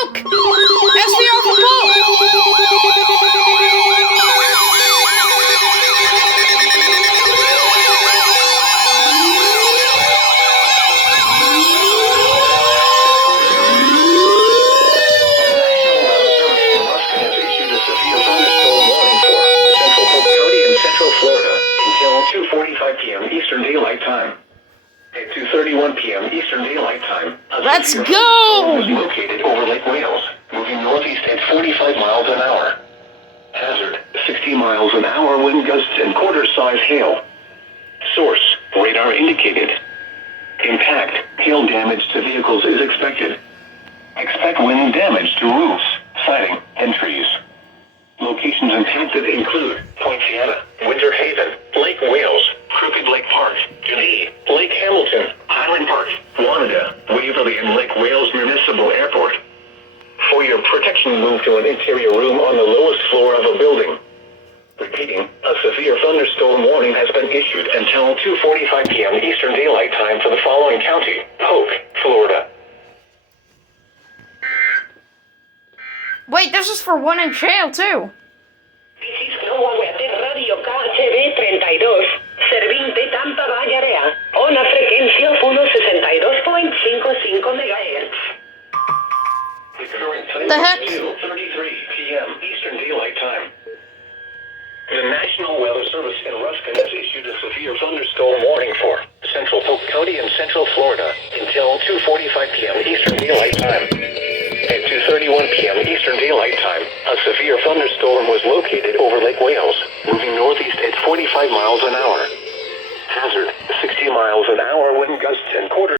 POLK! SVR for POLK! Until 2:45 p.m. Eastern Daylight Time. At 2:31 p.m. Eastern Daylight Time, Let's severe go! thunderstorm was located over Lake Wales, moving northeast at 45 miles an hour. Hazard: 60 miles an hour wind gusts and quarter-size hail. Source: radar indicated. Impact: hail damage to vehicles is expected. Expect wind damage to roofs, siding, and trees. Locations impacted include Poinciana, Winter Haven, Lake Wales, Crooked Lake Park, Geneva, Lake Hamilton, Highland Park, Wanada, Waverly, and Lake Wales Municipal Airport. For your protection, move to an interior room on the lowest floor of a building. Repeating, a severe thunderstorm warning has been issued until 2:45 p.m. Eastern Daylight Time for the following county: POLK, Florida. Wait, this is for one in jail, too. This is Radio KHB 32, Serviente Tampa Bay Area, una frecuencia 162.55 MHz. The current time The heck? is 2:33 p.m. Eastern Daylight Time. The National Weather Service in Ruskin has issued a severe thunderstorm warning for Central Polk County and Central Florida until 2:45 p.m. Eastern Daylight Time. At 2:31 p.m. Eastern Daylight Time, a severe thunderstorm was located over Lake Wales, moving northeast at 45 miles an hour. Hazard: 60 miles an hour wind gusts and quarter